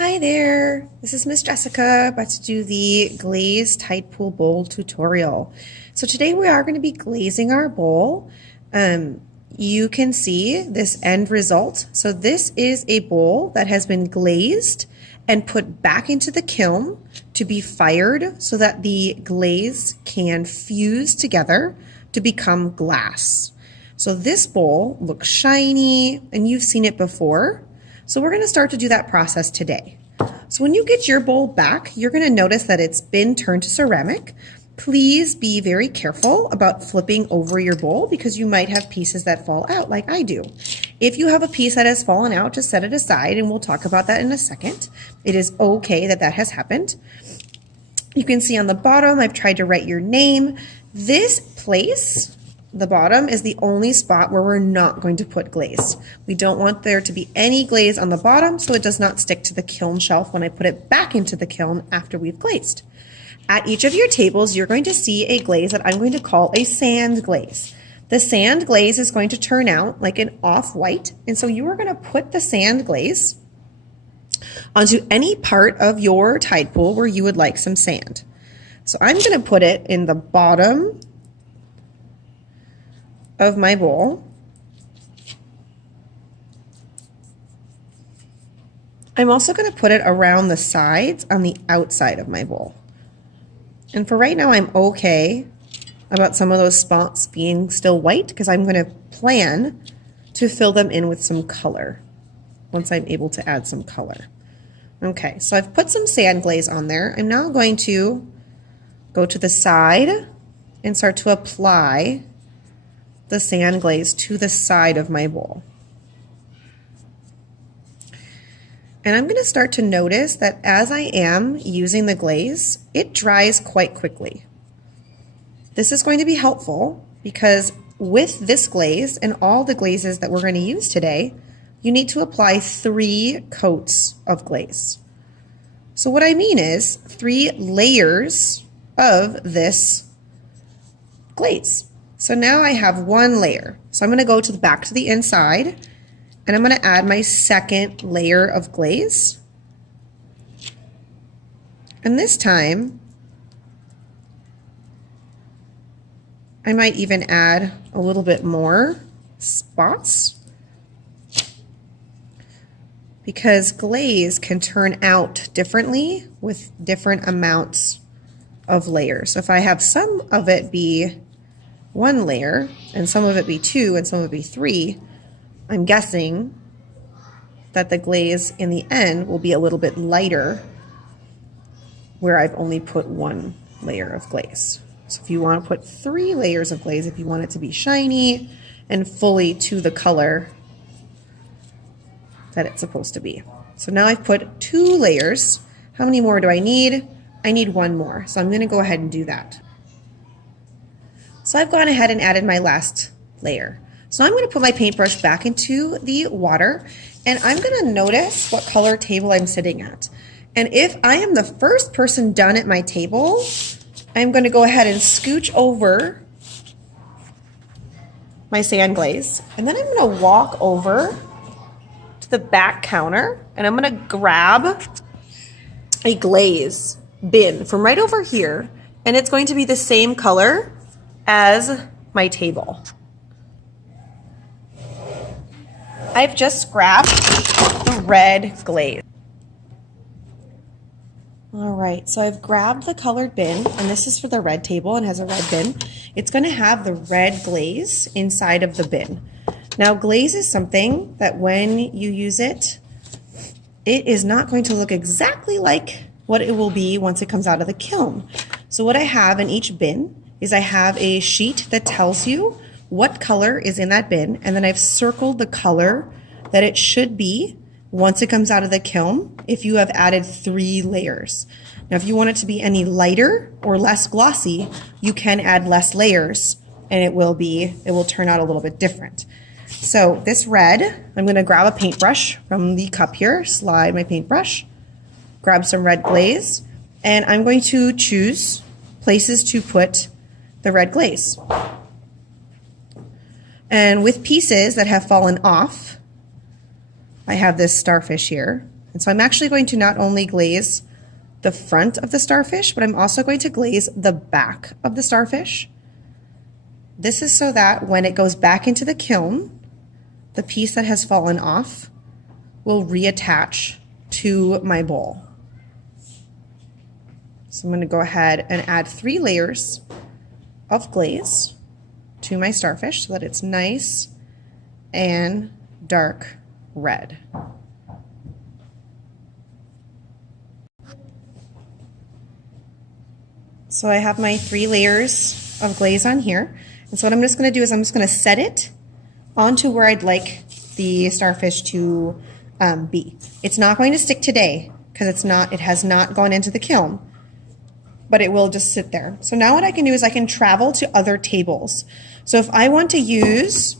Hi there, this is Miss Jessica, about to do the Glaze Tide Pool Bowl tutorial. So today we are going to be glazing our bowl. You can see this end result. So this is a bowl that has been glazed and put back into the kiln to be fired so that the glaze can fuse together to become glass. So this bowl looks shiny and you've seen it before. So we're going to start to do that process today. So when you get your bowl back, you're going to notice that it's been turned to ceramic. Please be very careful about flipping over your bowl because you might have pieces that fall out like I do. If you have a piece that has fallen out, just set it aside and we'll talk about that in a second. It is okay that that has happened. You can see on the bottom, I've tried to write your name. This place, the bottom, is the only spot where we're not going to put glaze. We don't want there to be any glaze on the bottom so it does not stick to the kiln shelf when I put it back into the kiln after we've glazed. At each of your tables, you're going to see a glaze that I'm going to call a sand glaze. The sand glaze is going to turn out like an off-white, and so you are going to put the sand glaze onto any part of your tide pool where you would like some sand. So I'm going to put it in the bottom of my bowl. I'm also going to put it around the sides on the outside of my bowl. And for right now, I'm okay about some of those spots being still white because I'm going to plan to fill them in with some color once I'm able to add some color. Okay, so I've put some sand glaze on there. I'm now going to go to the side and start to apply the sand glaze to the side of my bowl. And I'm going to start to notice that as I am using the glaze, it dries quite quickly. This is going to be helpful because with this glaze and all the glazes that we're going to use today, you need to apply 3 coats of glaze. So what I mean is 3 layers of this glaze. So now I have 1 layer. So I'm going to go to the back to the inside and I'm going to add my second layer of glaze. And this time, I might even add a little bit more spots because glaze can turn out differently with different amounts of layers. So if I have some of it be 1 layer and some of it be 2 and some of it be 3, I'm guessing that the glaze in the end will be a little bit lighter where I've only put 1 layer of glaze. So if you want to put 3 layers of glaze, if you want it to be shiny and fully to the color that it's supposed to be. So now I've put 2 layers. How many more do I need? I need 1 more. So I'm going to go ahead and do that. So I've gone ahead and added my last layer. So I'm going to put my paintbrush back into the water and I'm going to notice what color table I'm sitting at. And if I am the first person done at my table, I'm going to go ahead and scooch over my sand glaze. And then I'm going to walk over to the back counter and I'm going to grab a glaze bin from right over here. And it's going to be the same color as my table. I've just grabbed the red glaze. All right, so I've grabbed the colored bin, and this is for the red table and has a red bin. It's going to have the red glaze inside of the bin. Now, glaze is something that when you use it, it is not going to look exactly like what it will be once it comes out of the kiln. So what I have in each bin is I have a sheet that tells you what color is in that bin, and then I've circled the color that it should be once it comes out of the kiln if you have added 3 layers. Now if you want it to be any lighter or less glossy, you can add less layers and it will turn out a little bit different. So this red, I'm going to grab a paintbrush from the cup here, slide my paintbrush, grab some red glaze, and I'm going to choose places to put the red glaze. And with pieces that have fallen off, I have this starfish here. And so I'm actually going to not only glaze the front of the starfish, but I'm also going to glaze the back of the starfish. This is so that when it goes back into the kiln, the piece that has fallen off will reattach to my bowl. So I'm going to go ahead and add 3 layers of glaze to my starfish so that it's nice and dark red. So I have my 3 layers of glaze on here. And so what I'm just going to do is I'm just going to set it onto where I'd like the starfish to be. It's not going to stick today because it has not gone into the kiln, but it will just sit there. So now what I can do is I can travel to other tables. So if I want to use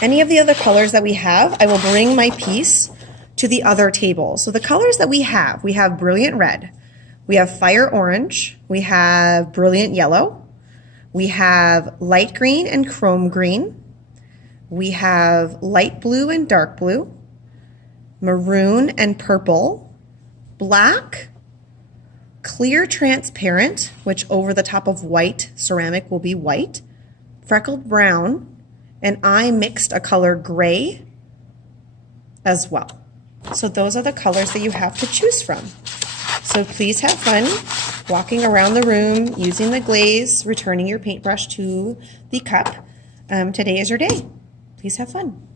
any of the other colors that we have, I will bring my piece to the other table. So the colors that we have brilliant red, we have fire orange, we have brilliant yellow, we have light green and chrome green, we have light blue and dark blue, maroon and purple, black, clear transparent, which over the top of white ceramic will be white, freckled brown, and I mixed a color gray as well. So those are the colors that you have to choose from. So please have fun walking around the room, using the glaze, returning your paintbrush to the cup. Today is your day. Please have fun.